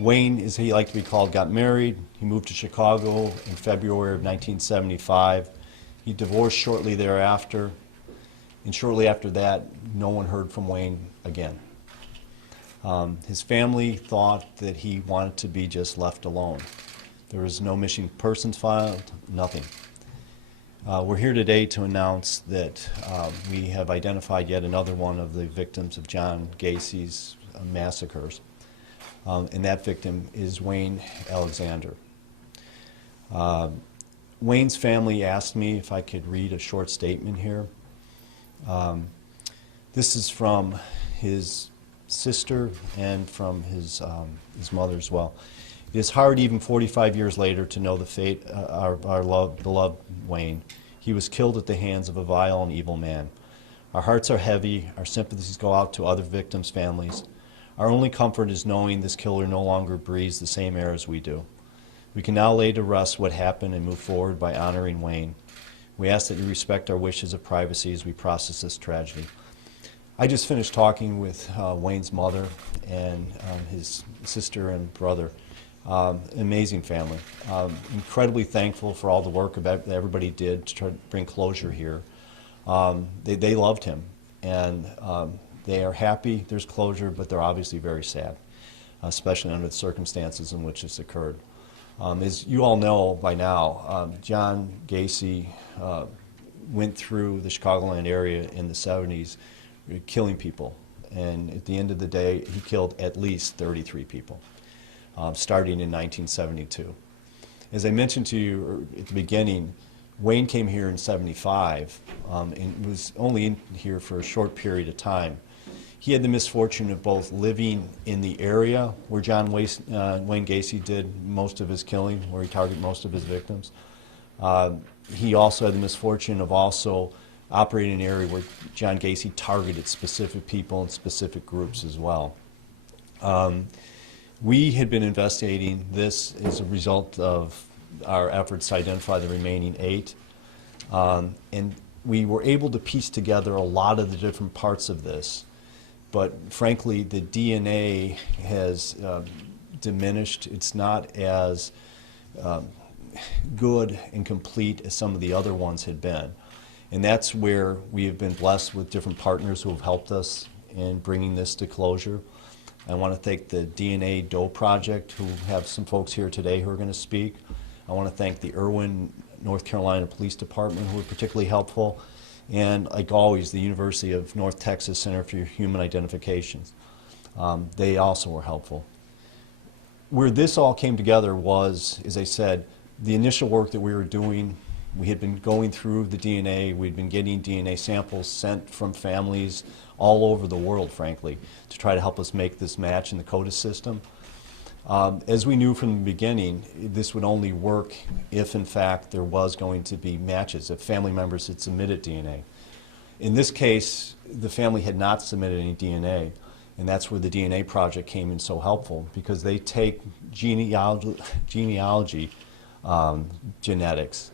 Wayne, as he liked to be called, got married. He moved to Chicago in February of 1975. He divorced shortly thereafter, and shortly after that, no one heard from Wayne again. His family thought that he wanted to be just left alone. There was no missing persons filed, nothing. We're here today to announce that we have identified yet another one of the victims of John Gacy's massacres, and that victim is Wayne Alexander. Wayne's family asked me if I could read a short statement here. This is from his sister and from his mother as well. It is hard, even 45 years later, to know the fate of our beloved Wayne. He was killed at the hands of a vile and evil man. Our hearts are heavy. Our sympathies go out to other victims' families. Our only comfort is knowing this killer no longer breathes the same air as we do. We can now lay to rest what happened and move forward by honoring Wayne. We ask that you respect our wishes of privacy as we process this tragedy. I just finished talking with Wayne's mother and his sister and brother. Amazing family. Incredibly thankful for all the work that everybody did to try to bring closure here. They loved him, and they are happy there's closure, but they're obviously very sad, especially under the circumstances in which this occurred. As you all know by now, John Gacy went through the Chicagoland area in the 70s killing people, and at the end of the day he killed at least 33 people, starting in 1972. As I mentioned to you at the beginning, Wayne came here in 75 and was only in here for a short period of time. He had the misfortune of both living in the area where John Wayne Gacy did most of his killing, where he targeted most of his victims. He also had the misfortune of also operating in an area where John Gacy targeted specific people and specific groups as well. We had been investigating this as a result of our efforts to identify the remaining 8, and we were able to piece together a lot of the different parts of this. But frankly, the DNA has diminished. It's not as good and complete as some of the other ones had been. And that's where we have been blessed with different partners who have helped us in bringing this to closure. I want to thank the DNA DOE Project, who have some folks here today who are going to speak. I want to thank the Irwin, North Carolina Police Department, who were particularly helpful. And like always, the University of North Texas Center for Human Identifications. They also were helpful. Where this all came together was, as I said, the initial work that we were doing. We had been going through the DNA. We'd been getting DNA samples sent from families all over the world, frankly, to try to help us make this match in the CODIS system. As we knew from the beginning, this would only work if, in fact, there was going to be matches, if family members had submitted DNA. In this case, the family had not submitted any DNA, and that's where the DNA Project came in so helpful, because they take genealogy genetics,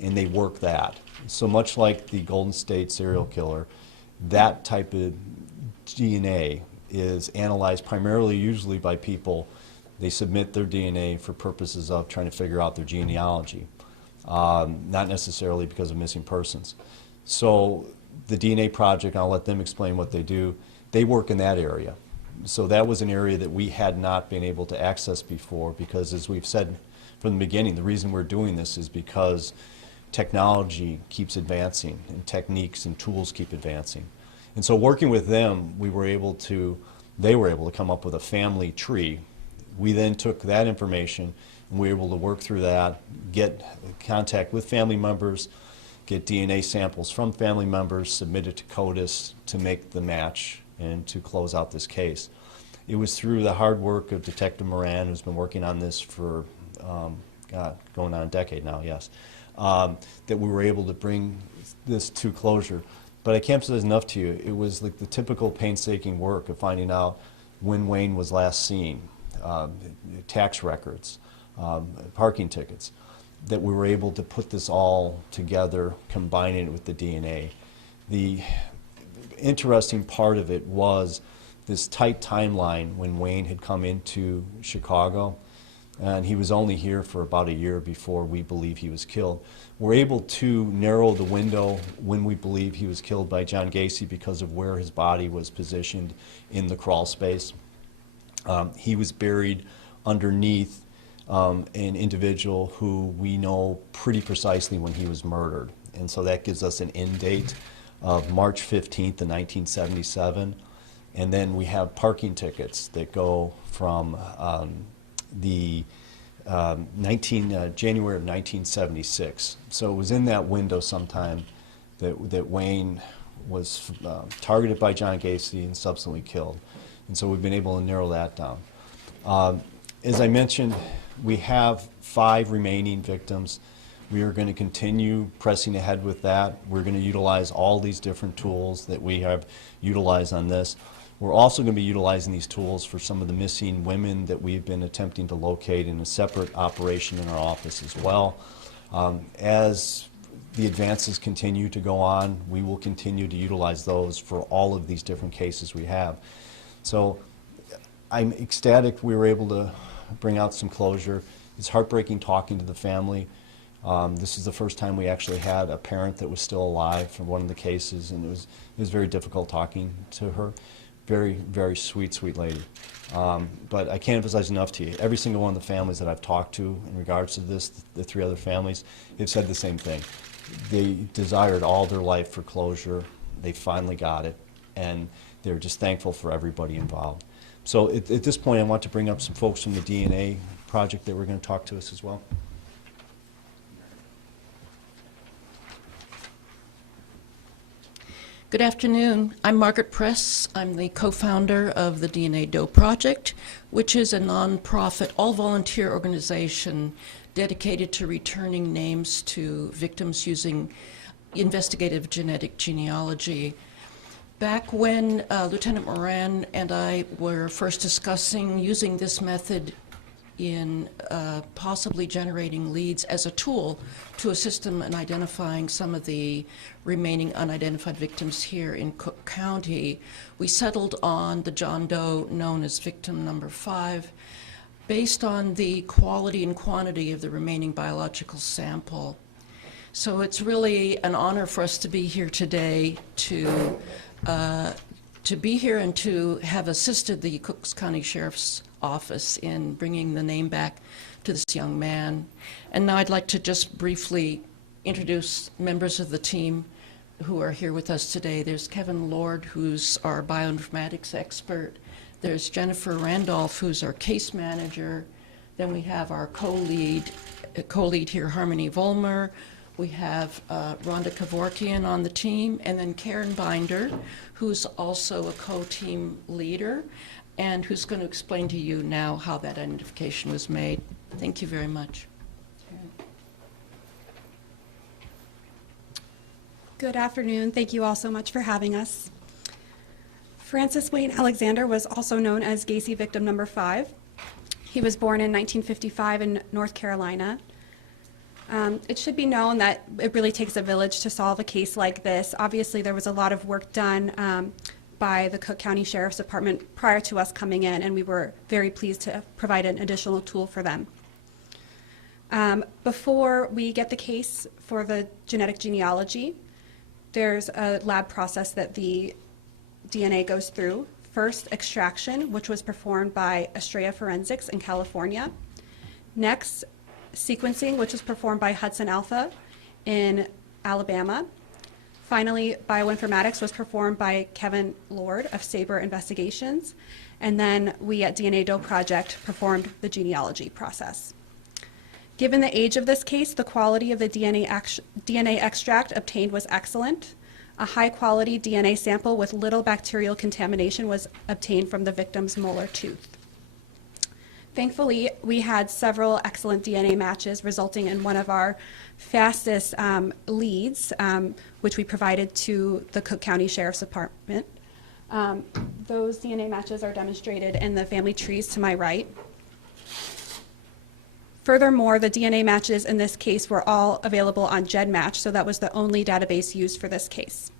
and they work that. So much like the Golden State serial killer, that type of DNA is analyzed primarily usually by people. They submit their DNA for purposes of trying to figure out their genealogy, not necessarily because of missing persons. So the DNA Project, I'll let them explain what they do, they work in that area. So that was an area that we had not been able to access before, because as we've said from the beginning, the reason we're doing this is because technology keeps advancing and techniques and tools keep advancing. And so working with them, they were able to come up with a family tree. We then took that information and we were able to work through that, get contact with family members, get DNA samples from family members, submit it to CODIS to make the match and to close out this case. It was through the hard work of Detective Moran, who's been working on this for, going on a decade now, yes, that we were able to bring this to closure. But I can't emphasize enough to you, it was like the typical painstaking work of finding out when Wayne was last seen, tax records, parking tickets, that we were able to put this all together, combining it with the DNA. The interesting part of it was this tight timeline when Wayne had come into Chicago, and he was only here for about a year before we believe he was killed. We're able to narrow the window when we believe he was killed by John Gacy because of where his body was positioned in the crawl space. He was buried underneath an individual who we know pretty precisely when he was murdered. And so that gives us an end date of March 15th of 1977. And then we have parking tickets that go from January of 1976. So it was in that window sometime that Wayne was targeted by John Gacy and subsequently killed. And so we've been able to narrow that down. As I mentioned, we have 5 remaining victims. We are going to continue pressing ahead with that. We're going to utilize all these different tools that we have utilized on this. We're also going to be utilizing these tools for some of the missing women that we've been attempting to locate in a separate operation in our office as well. As the advances continue to go on, we will continue to utilize those for all of these different cases we have. So I'm ecstatic we were able to bring out some closure. It's heartbreaking talking to the family. This is the first time we actually had a parent that was still alive for one of the cases, and it was very difficult talking to her. Very, very sweet, sweet lady. But I can't emphasize enough to you, every single one of the families that I've talked to in regards to this, the 3 other families, have said the same thing. They desired all their life for closure. They finally got it, and they're just thankful for everybody involved. So at this point, I want to bring up some folks from the DNA project that were going to talk to us as well. Good afternoon. I'm Margaret Press. I'm the co-founder of the DNA Doe Project, which is a nonprofit, all-volunteer organization dedicated to returning names to victims using investigative genetic genealogy. Back when Lieutenant Moran and I were first discussing using this method in possibly generating leads as a tool to assist them in identifying some of the remaining unidentified victims here in Cook County, we settled on the John Doe known as victim number 5 based on the quality and quantity of the remaining biological sample. So it's really an honor for us to be here today to be here and to have assisted the Cook County Sheriff's Office in bringing the name back to this young man. And now I'd like to just briefly introduce members of the team who are here with us today. There's Kevin Lord, who's our bioinformatics expert. There's Jennifer Randolph, who's our case manager. Then we have our co-lead here, Harmony Volmer. We have Rhonda Kevorkian on the team, and then Karen Binder, who's also a co-team leader, and who's going to explain to you now how that identification was made. Thank you very much. Good afternoon. Thank you all so much for having us. Francis Wayne Alexander was also known as Gacy victim number 5. He was born in 1955 in North Carolina. It should be known that it really takes a village to solve a case like this. Obviously, there was a lot of work done by the Cook County Sheriff's Department prior to us coming in, and we were very pleased to provide an additional tool for them. Before we get the case for the genetic genealogy, there's a lab process that the DNA goes through. First, extraction, which was performed by Estrella Forensics in California. Next, sequencing, which was performed by Hudson Alpha in Alabama. Finally, bioinformatics was performed by Kevin Lord of Sabre Investigations. And then we at DNA Doe Project performed the genealogy process. Given the age of this case, the quality of the DNA extract obtained was excellent. A high-quality DNA sample with little bacterial contamination was obtained from the victim's molar tooth. Thankfully, we had several excellent DNA matches, resulting in one of our fastest leads, which we provided to the Cook County Sheriff's Department. Those DNA matches are demonstrated in the family trees to my right. Furthermore, the DNA matches in this case were all available on GEDmatch, so that was the only database used for this case.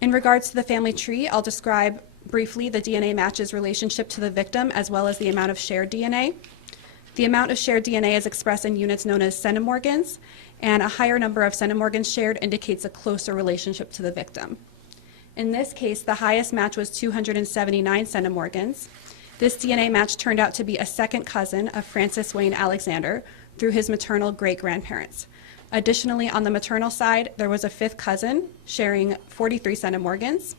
In regards to the family tree, I'll describe briefly the DNA match's relationship to the victim as well as the amount of shared DNA. The amount of shared DNA is expressed in units known as centimorgans, and a higher number of centimorgans shared indicates a closer relationship to the victim. In this case, the highest match was 279 centimorgans. This DNA match turned out to be a second cousin of Francis Wayne Alexander through his maternal great-grandparents. Additionally, on the maternal side, there was a fifth cousin sharing 43 centimorgans.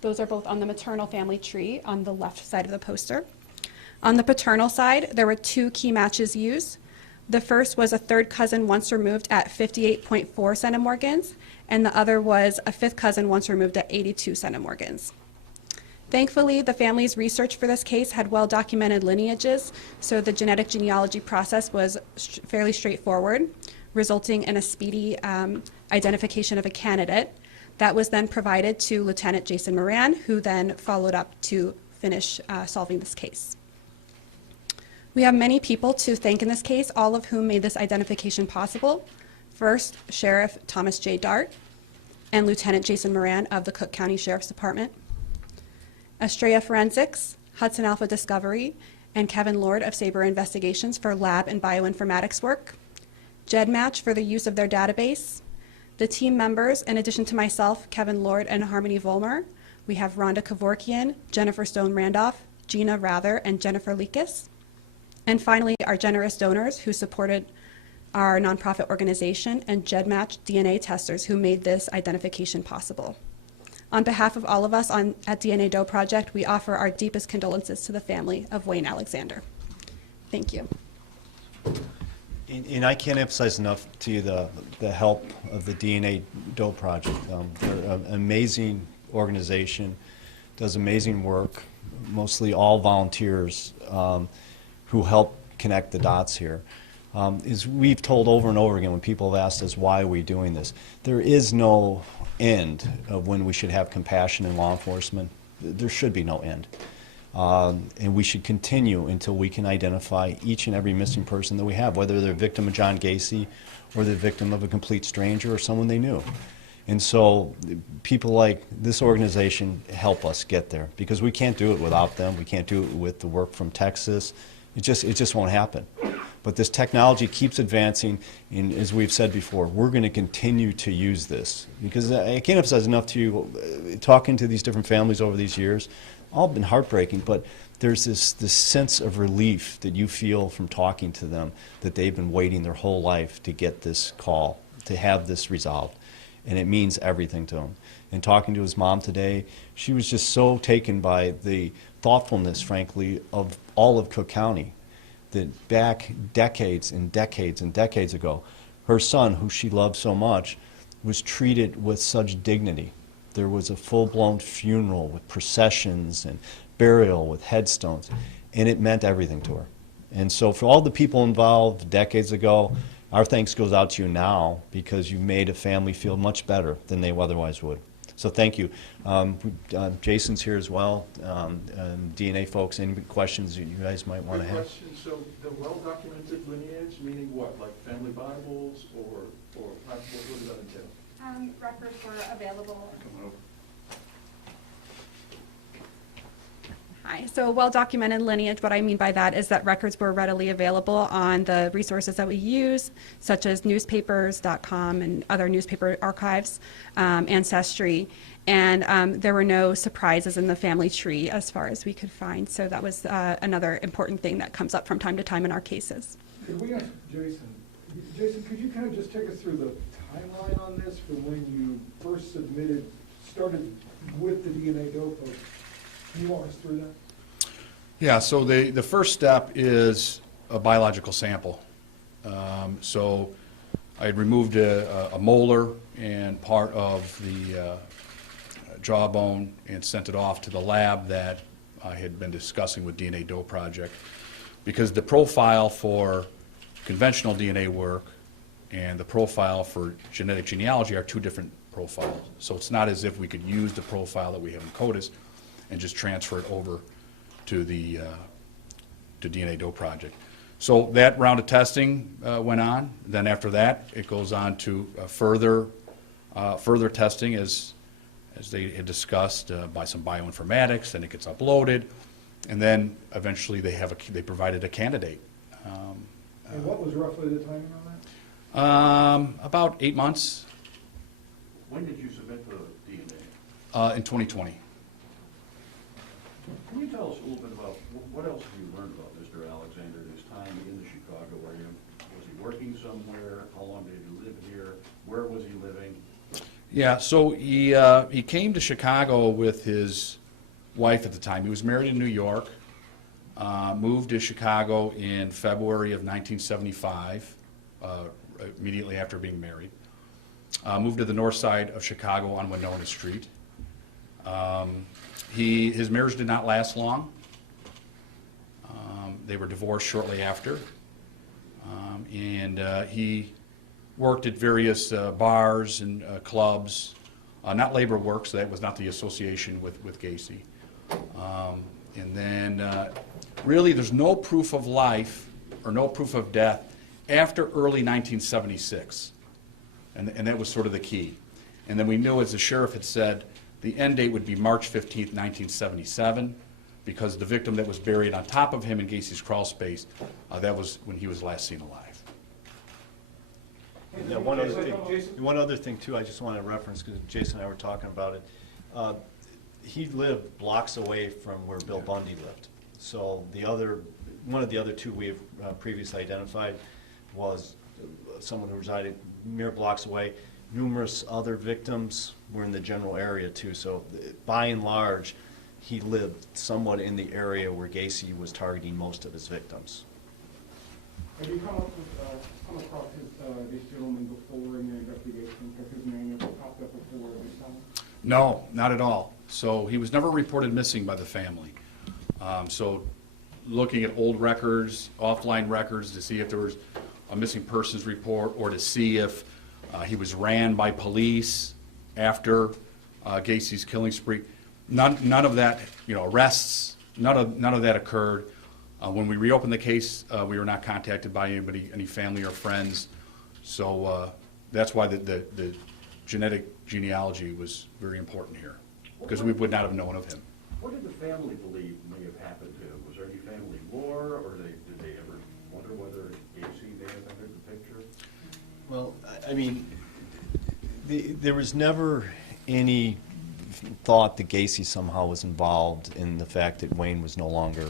Those are both on the maternal family tree on the left side of the poster. On the paternal side, there were two key matches used. The first was a third cousin once removed at 58.4 centimorgans, and the other was a fifth cousin once removed at 82 centimorgans. Thankfully, the family's research for this case had well-documented lineages, so the genetic genealogy process was fairly straightforward, resulting in a speedy identification of a candidate. That was then provided to Lieutenant Jason Moran, who then followed up to finish solving this case. We have many people to thank in this case, all of whom made this identification possible. First, Sheriff Thomas J. Dart and Lieutenant Jason Moran of the Cook County Sheriff's Department. Estrella Forensics, Hudson Alpha Discovery, and Kevin Lord of Sabre Investigations for lab and bioinformatics work. GEDmatch for the use of their database. The team members, in addition to myself, Kevin Lord, and Harmony Volmer, we have Rhonda Kevorkian, Jennifer Stone Randolph, Gina Rather, and Jennifer Leakis. And finally, our generous donors who supported our nonprofit organization and GEDmatch DNA testers who made this identification possible. On behalf of all of us at DNA Doe Project, we offer our deepest condolences to the family of Wayne Alexander. Thank you. And I can't emphasize enough to you the help of the DNA Doe Project. They're an amazing organization, does amazing work, mostly all volunteers who help connect the dots here. As we've told over and over again when people have asked us why are we doing this, there is no end of when we should have compassion in law enforcement. There should be no end. And we should continue until we can identify each and every missing person that we have, whether they're a victim of John Gacy or the victim of a complete stranger or someone they knew. And so people like this organization help us get there, because we can't do it without them. We can't do it with the work from Texas. It just won't happen. But this technology keeps advancing, and as we've said before, we're going to continue to use this. Because I can't emphasize enough to you, talking to these different families over these years, all been heartbreaking, but there's this sense of relief that you feel from talking to them, that they've been waiting their whole life to get this call, to have this resolved. And it means everything to them. And talking to his mom today, she was just so taken by the thoughtfulness, frankly, of all of Cook County, that back decades and decades and decades ago, her son, who she loved so much, was treated with such dignity. There was a full-blown funeral with processions and burial with headstones, and it meant everything to her. And so for all the people involved decades ago, our thanks goes out to you now, because you made a family feel much better than they otherwise would. So thank you. Jason's here as well. DNA folks, any questions you guys might want to have? So the well-documented lineage, meaning what, like family Bibles or what does that entail? Records were available. Come over. Hi. So well-documented lineage, what I mean by that is that records were readily available on the resources that we use, such as newspapers.com and other newspaper archives, Ancestry, and there were no surprises in the family tree as far as we could find. So that was another important thing that comes up from time to time in our cases. Could we ask Jason? Jason, could you kind of just take us through the timeline on this from when you first started with the DNA Doe folks? Can you walk us through that? Yeah, so the first step is a biological sample. So I had removed a molar and part of the jawbone and sent it off to the lab that I had been discussing with DNA Doe Project, because the profile for conventional DNA work and the profile for genetic genealogy are two different profiles. So it's not as if we could use the profile that we have in CODIS and just transfer it over to the to DNA Doe Project. So that round of testing went on. Then after that, it goes on to further testing as they had discussed, by some bioinformatics, then it gets uploaded, and then eventually they provided a candidate. And what was roughly the timing on that? About 8 months When did you submit the DNA? in 2020. Can you tell us a little bit about, what else have you learned about Mr. Alexander, his time in the Chicago area? Was he working somewhere? How long did he live here? Where was he living? Yeah, so he came to Chicago with his wife at the time. He was married in New York, moved to Chicago in February of 1975, immediately after being married. Moved to the north side of Chicago on Winona Street. His marriage did not last long. They were divorced shortly after. And he worked at various bars and clubs, not labor work, so that was not the association with Gacy. And then really there's no proof of life or no proof of death after early 1976. And that was sort of the key. And then we knew, as the sheriff had said, the end date would be March 15th, 1977, because the victim that was buried on top of him in Gacy's crawl space, that was when he was last seen alive. Yeah, one other thing too, I just want to reference, because Jason and I were talking about it. He lived blocks away from where Bill Bundy lived. So one of the other two we have previously identified was someone who resided mere blocks away. Numerous other victims were in the general area too. So by and large, he lived somewhat in the area where Gacy was targeting most of his victims. Have you come across these gentlemen before in your investigation? Has his name ever popped up before this time? No, not at all. So he was never reported missing by the family. So looking at old records, offline records, to see if there was a missing persons report, or to see if he was ran by police after Gacy's killing spree. None of that, arrests, none of that occurred. When we reopened the case, we were not contacted by anybody, any family or friends. So that's why the genetic genealogy was very important here, because we would not have known of him. What did the family believe may have happened to him? Was there any family lore, or did they ever wonder whether Gacy may have entered the picture? Well, I mean, there was never any thought that Gacy somehow was involved in the fact that Wayne was no longer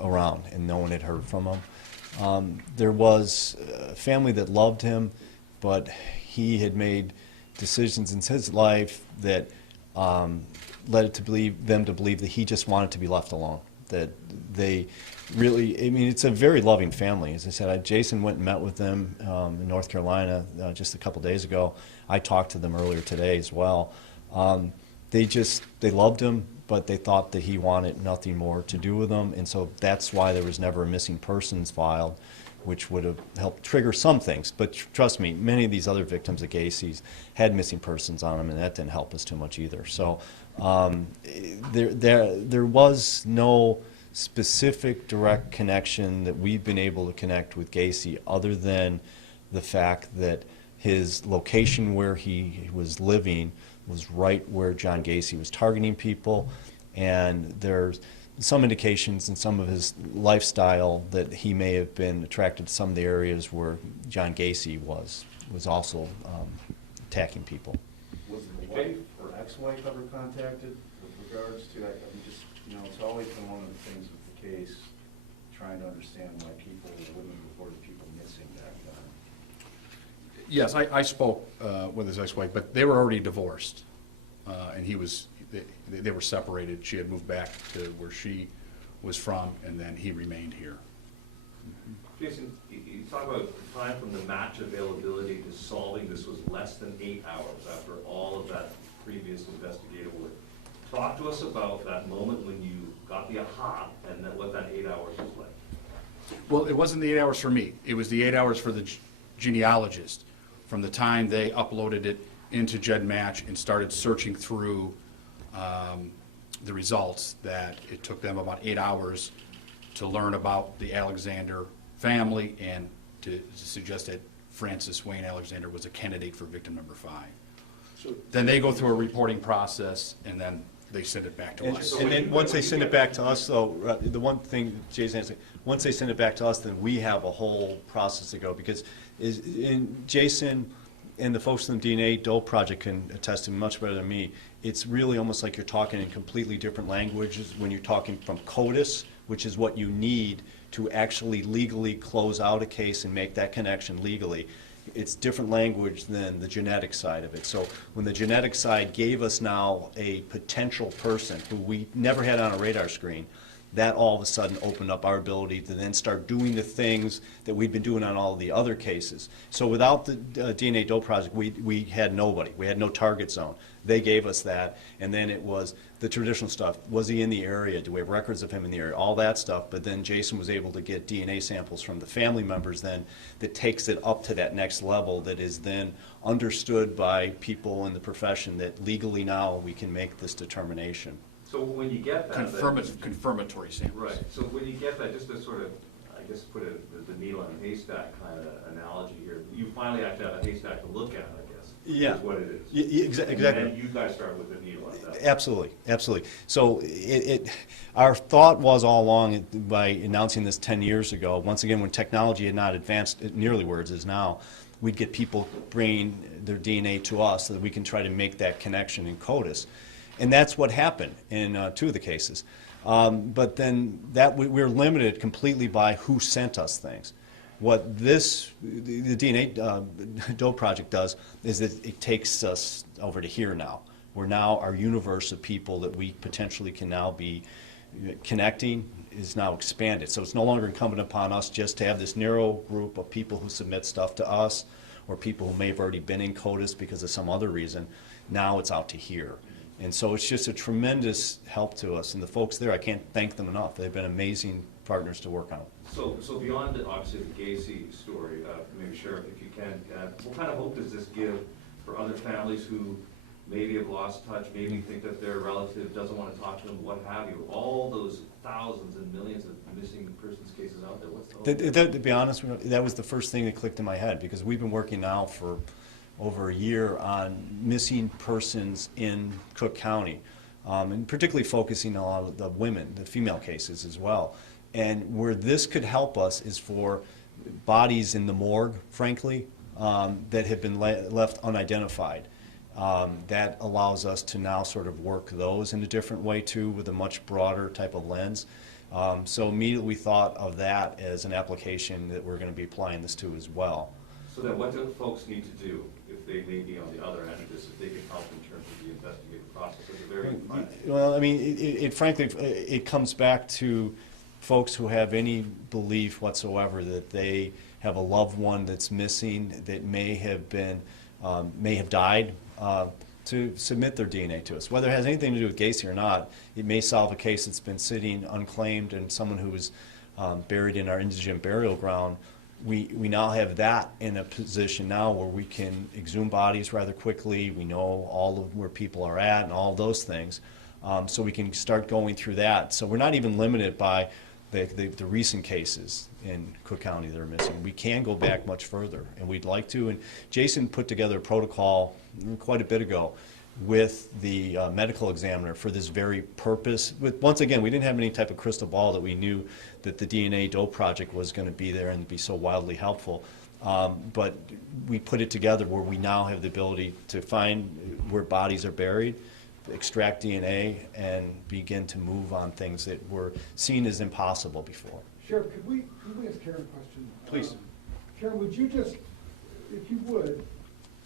around and no one had heard from him. There was a family that loved him, but he had made decisions in his life that led them to believe that he just wanted to be left alone. That they really, I mean, it's a very loving family. As I said, Jason went and met with them in North Carolina just a couple days ago. I talked to them earlier today as well. They loved him, but they thought that he wanted nothing more to do with them, and so that's why there was never a missing persons filed, which would have helped trigger some things. But trust me, many of these other victims of Gacy's had missing persons on them, and that didn't help us too much either. So there was no specific direct connection that we've been able to connect with Gacy, other than the fact that his location where he was living was right where John Gacy was targeting people, and there's some indications in some of his lifestyle that he may have been attracted to some of the areas where John Gacy was also attacking people. Was the wife or ex-wife ever contacted with regards to, I mean, just, it's always been one of the things with the case, trying to understand why people wouldn't have reported people missing back then. Yes, I spoke with his ex-wife, but they were already divorced, and they were separated. She had moved back to where she was from, and then he remained here. Jason, you talk about the time from the match availability to solving this was less than 8 hours after all of that previous investigative work. Talk to us about that moment when you got the aha and what that 8 hours was like. Well, it wasn't the 8 hours for me. It was the 8 hours for the genealogist. From the time they uploaded it into GEDmatch and started searching through the results, that it took them about 8 hours to learn about the Alexander family and to suggest that Francis Wayne Alexander was a candidate for victim number 5. Then they go through a reporting process, and then they send it back to And us. and then, once they send it back to us, though, the one thing Jason has, once they send it back to us, then we have a whole process to go, because Jason and the folks in the DNA Dope Project can attest to much better than me. It's really almost like you're talking in completely different languages when you're talking from CODIS, which is what you need to actually legally close out a case and make that connection legally. It's different language than the genetic side of it. So when the genetic side gave us now a potential person who we never had on a radar screen, that all of a sudden opened up our ability to then start doing the things that we'd been doing on all the other cases. So without the DNA Dope Project, we had nobody. We had no target zone. They gave us that, and then it was the traditional stuff. Was he in the area? Do we have records of him in the area? All that stuff. But then Jason was able to get DNA samples from the family members then that takes it up to that next level that is then understood by people in the profession that legally now we can make this determination. So when you get that. Confirmatory samples. Right, so when you get that, just to sort of, I guess, put the needle in a haystack kind of analogy here, you finally have to have a haystack to look at, I guess. Yeah. Is what it is. Exactly. And you guys start with the needle at that. Absolutely, absolutely. So our thought was all along by announcing this 10 years ago, once again, when technology had not advanced nearly where it is now, we'd get people bringing their DNA to us so that we can try to make that connection in CODIS. And that's what happened in 2 of the cases. But then we're limited completely by who sent us things. What the DNA Dope Project does is that it takes us over to here now. We're now, our universe of people that we potentially can now be connecting is now expanded. So it's no longer incumbent upon us just to have this narrow group of people who submit stuff to us, or people who may have already been in CODIS because of some other reason. Now it's out to here. And so it's just a tremendous help to us. And the folks there, I can't thank them enough. They've been amazing partners to work on. So beyond, obviously, the Gacy story, maybe Sheriff, if you can, what kind of hope does this give for other families who maybe have lost touch, maybe think that their relative doesn't want to talk to them, what have you? All those thousands and millions of missing persons cases out there, what's the hope? To be honest, that was the first thing that clicked in my head, because we've been working now for over a year on missing persons in Cook County, and particularly focusing on a lot of the women, the female cases as well. And where this could help us is for bodies in the morgue, frankly, that have been left unidentified. That allows us to now sort of work those in a different way too, with a much broader type of lens. So immediately we thought of that as an application that we're going to be applying this to as well. So then what do folks need to do if they may be on the other end of this, if they can help in terms of the investigative process? It's a very fine. Well, I mean, it frankly, it comes back to folks who have any belief whatsoever that they have a loved one that's missing, that may have died, to submit their DNA to us. Whether it has anything to do with Gacy or not, it may solve a case that's been sitting unclaimed and someone who was buried in our indigent burial ground. We now have that in a position now where we can exhume bodies rather quickly. We know all of where people are at and all those things. So we can start going through that. So we're not even limited by the recent cases in Cook County that are missing. We can go back much further, and we'd like to. And Jason put together a protocol quite a bit ago with the medical examiner for this very purpose. Once again, we didn't have any type of crystal ball that we knew that the DNA Dope Project was going to be there and be so wildly helpful. But we put it together where we now have the ability to find where bodies are buried, extract DNA, and begin to move on things that were seen as impossible before. Sheriff, could we ask Karen a question? Please. Karen, would you just, if you would,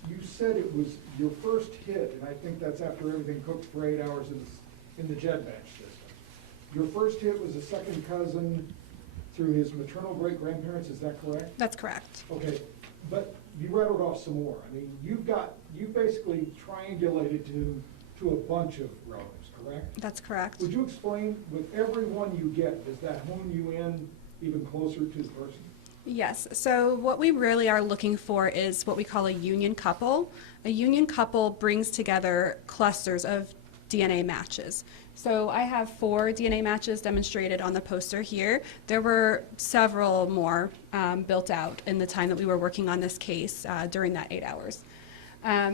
you said it was your first hit, and I think that's after everything cooked for 8 hours in the Jed Batch system. Your first hit was a second cousin through his maternal great-grandparents, is that correct? That's correct. Okay, but you rattled off some more. I mean, you basically triangulated to a bunch of relatives, correct? That's correct. Would you explain, with every one you get, does that hone you in even closer to the person? Yes, so what we really are looking for is what we call a union couple. A union couple brings together clusters of DNA matches. So I have 4 DNA matches demonstrated on the poster here. There were several more built out in the time that we were working on this case during that 8 hours.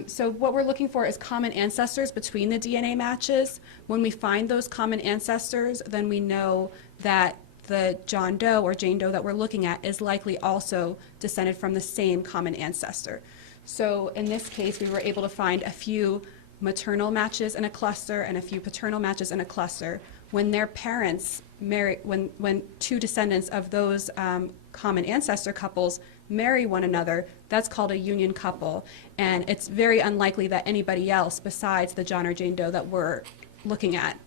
So what we're looking for is common ancestors between the DNA matches. When we find those common ancestors, then we know that the John Doe or Jane Doe that we're looking at is likely also descended from the same common ancestor. So in this case, we were able to find a few maternal matches in a cluster and a few paternal matches in a cluster. When their parents marry, when two descendants of those common ancestor couples marry one another, that's called a union couple. And it's very unlikely that anybody else besides the John or Jane Doe that we're looking at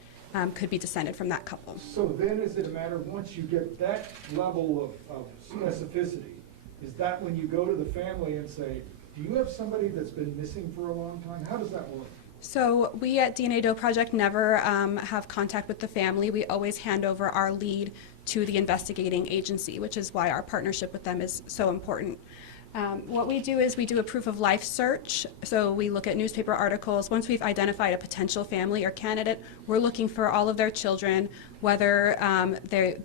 could be descended from that couple. So then is it a matter of once you get that level of specificity, is that when you go to the family and say, do you have somebody that's been missing for a long time? How does that work? So we at DNA Doe Project never have contact with the family. We always hand over our lead to the investigating agency, which is why our partnership with them is so important. What we do is we do a proof of life search. So we look at newspaper articles. Once we've identified a potential family or candidate, we're looking for all of their children, whether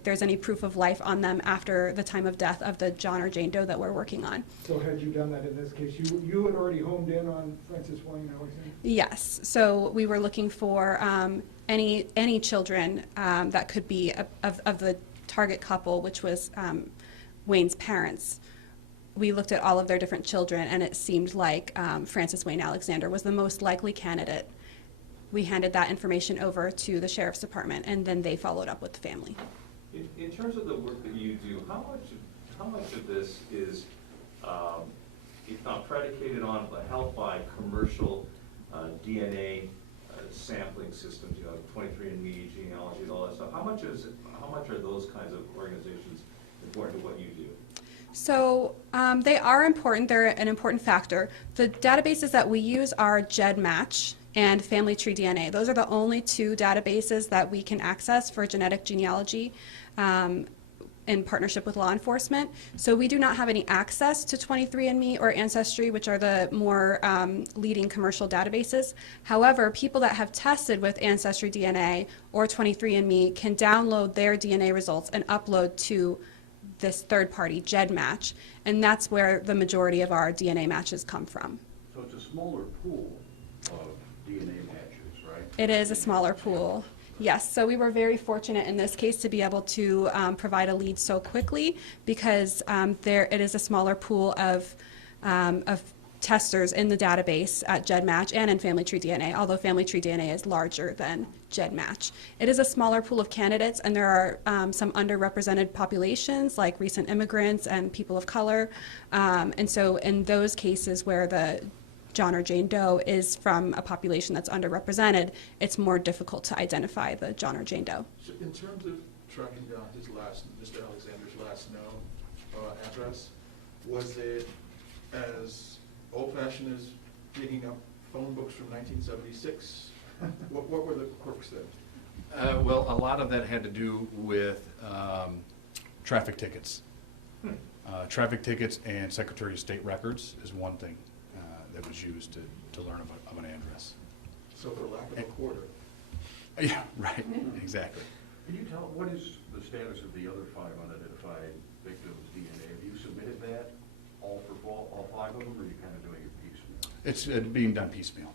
there's any proof of life on them after the time of death of the John or Jane Doe that we're working on. So had you done that in this case? You had already homed in on Francis Wayne Alexander? Yes. So we were looking for any children that could be of the target couple, which was Wayne's parents. We looked at all of their different children, and it seemed like Francis Wayne Alexander was the most likely candidate. We handed that information over to the Sheriff's Department, and then they followed up with the family. In terms of the work that you do, how much of this is, if not predicated on, but helped by commercial DNA sampling systems, 23andMe, genealogy, and all that stuff? How much are those kinds of organizations important to what you do? So they are important. They're an important factor. The databases that we use are GEDmatch and Family Tree DNA. Those are the only two databases that we can access for genetic genealogy in partnership with law enforcement. So we do not have any access to 23andMe or Ancestry, which are the more leading commercial databases. However, people that have tested with Ancestry DNA or 23andMe can download their DNA results and upload to this third-party GEDmatch, and that's where the majority of our DNA matches come from. So it's a smaller pool of DNA matches, right? It is a smaller pool, yes. So we were very fortunate in this case to be able to provide a lead so quickly because it is a smaller pool of testers in the database at GEDmatch and in Family Tree DNA, although Family Tree DNA is larger than GEDmatch. It is a smaller pool of candidates, and there are some underrepresented populations like recent immigrants and people of color. And so in those cases where the John or Jane Doe is from a population that's underrepresented, it's more difficult to identify the John or Jane Doe. So in terms of tracking down Mr. Alexander's last known address, was it as old-fashioned as digging up phone books from 1976? What were the quirks there? Well, a lot of that had to do with traffic tickets. Traffic tickets and Secretary of State records is one thing that was used to learn of an address. So for lack of a quarter. Yeah, right, exactly. Can you tell, what is the status of the other 5 unidentified victims' DNA? Have you submitted that all 5 of them, or are you kind of doing it piecemeal? It's being done piecemeal.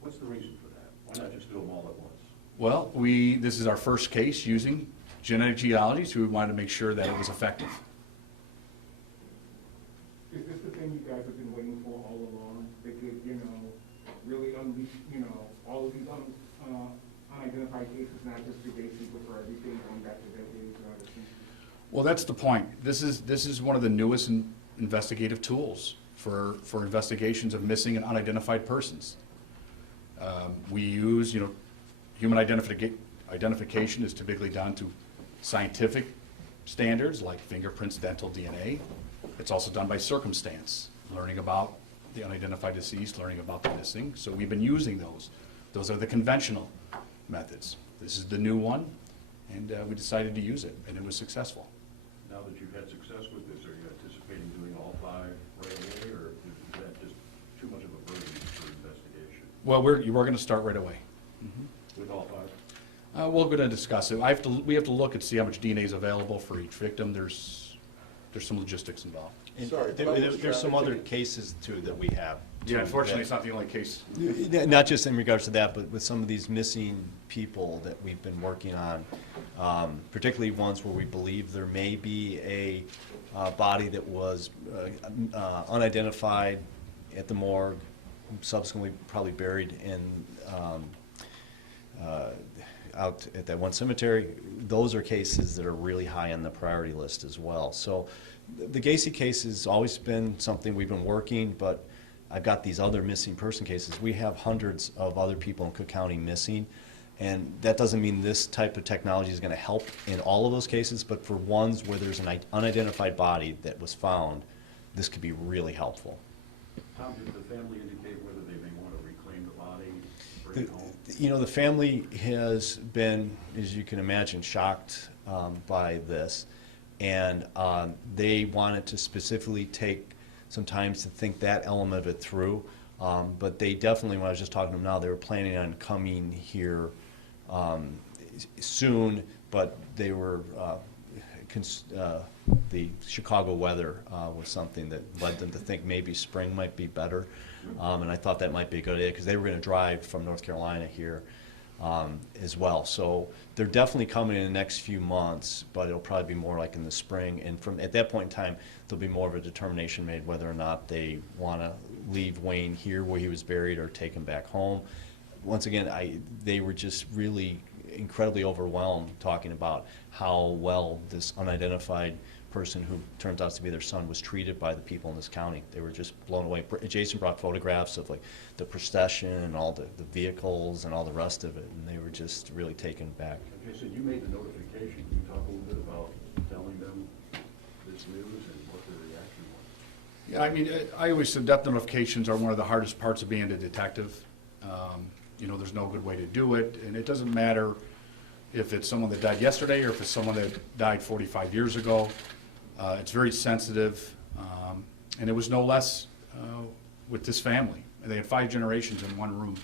What's the reason for that? Why not just do them all at once? Well, this is our first case using genetic genealogy, so we wanted to make sure that it was effective. Is this the thing you guys have been waiting for all along? They could, really unleash, all of these unidentified cases, not just through Gacy, but for everything going back to decades or other things? Well, that's the point. This is one of the newest investigative tools for investigations of missing and unidentified persons. We use, human identification is typically done to scientific standards like fingerprints, dental DNA. It's also done by circumstance, learning about the unidentified deceased, learning about the missing. So we've been using those. Those are the conventional methods. This is the new one, and we decided to use it, and it was successful. Now that you've had success with this, are you anticipating doing all 5 right away, or is that just too much of a burden for investigation? Well, we're going to start right away. With all 5? We're going to discuss it. We have to look and see how much DNA is available for each victim. There's there's some logistics involved. And Sorry, there's some other cases too that we have. Yeah, too, unfortunately, that- it's not the only case. Not just in regards to that, but with some of these missing people that we've been working on, particularly ones where we believe there may be a body that was unidentified at the morgue, subsequently probably buried in out at that one cemetery. Those are cases that are really high on the priority list as well. So the Gacy case has always been something we've been working, but I've got these other missing person cases. We have hundreds of other people in Cook County missing, and that doesn't mean this type of technology is going to help in all of those cases, but for ones where there's an unidentified body that was found, this could be really helpful. Tom, did the family indicate whether they may want to reclaim the body, bring it home? You know, the family has been, as you can imagine, shocked by this, and they wanted to specifically take some time to think that element of it through. But they definitely, when I was just talking to them now, they were planning on coming here soon, but they were, the Chicago weather was something that led them to think maybe spring might be better. And I thought that might be a good idea because they were going to drive from North Carolina here as well. So they're definitely coming in the next few months, but it'll probably be more like in the spring. And from at that point in time, there'll be more of a determination made whether or not they want to leave Wayne here where he was buried or take him back home. Once again, they were just really incredibly overwhelmed talking about how well this unidentified person who turns out to be their son was treated by the people in this county. They were just blown away. Jason brought photographs of like the procession and all the vehicles and all the rest of it, and they were just really taken back. Jason, you made the notification. Can you talk a little bit about telling them this news and what their reaction was? Yeah, I mean, I always said death notifications are one of the hardest parts of being a detective. You know, there's no good way to do it, and it doesn't matter if it's someone that died yesterday or if it's someone that died 45 years ago. It's very sensitive, and it was no less with this family. They had 5 generations in one room.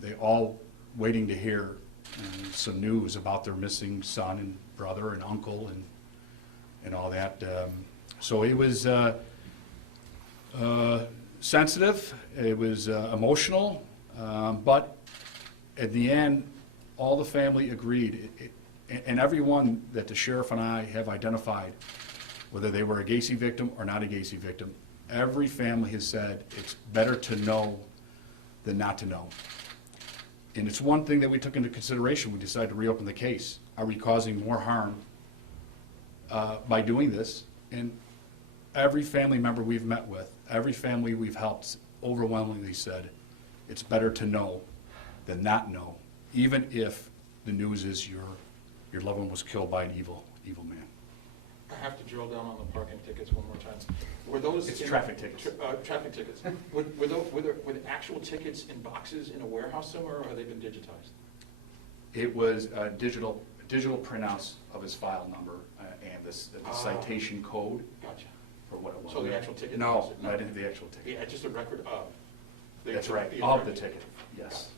They all waiting to hear some news about their missing son and brother and uncle and all that. So it was sensitive, it was emotional, but at the end, all the family agreed. And everyone that the sheriff and I have identified, whether they were a Gacy victim or not a Gacy victim, every family has said it's better to know than not to know. And it's one thing that we took into consideration. We decided to reopen the case. Are we causing more harm by doing this? And every family member we've met with, every family we've helped, overwhelmingly said it's better to know than not know, even if the news is your loved one was killed by an evil man. I have to drill down on the parking tickets one more time. Were those? It's traffic tickets. Traffic tickets. Were the actual tickets in boxes in a warehouse somewhere, or have they been digitized? It was digital printouts of his file number and the citation code Gotcha. for what it was. So the actual ticket? No, I didn't have the actual ticket. Yeah, just a record of. That's right, of the ticket, yes.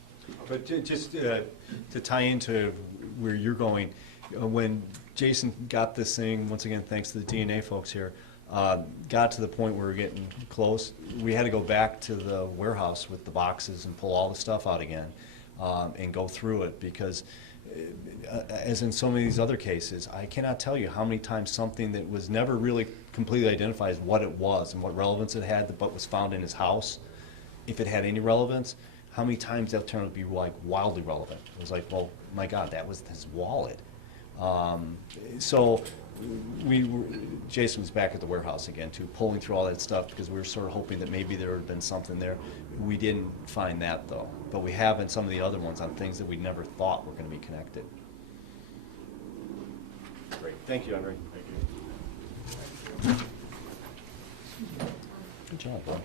But just to tie into where you're going, when Jason got this thing, once again, thanks to the DNA folks here, got to the point where we were getting close, we had to go back to the warehouse with the boxes and pull all the stuff out again and go through it because, as in so many of these other cases, I cannot tell you how many times something that was never really completely identified as what it was and what relevance it had, but was found in his house, if it had any relevance, how many times that turned out to be like wildly relevant. It was like, well, my God, that was his wallet. So Jason was back at the warehouse again too, pulling through all that stuff because we were sort of hoping that maybe there had been something there. We didn't find that though, but we have in some of the other ones on things that we never thought were going to be connected. Great, thank you, Andre. Thank you. Good job, bro.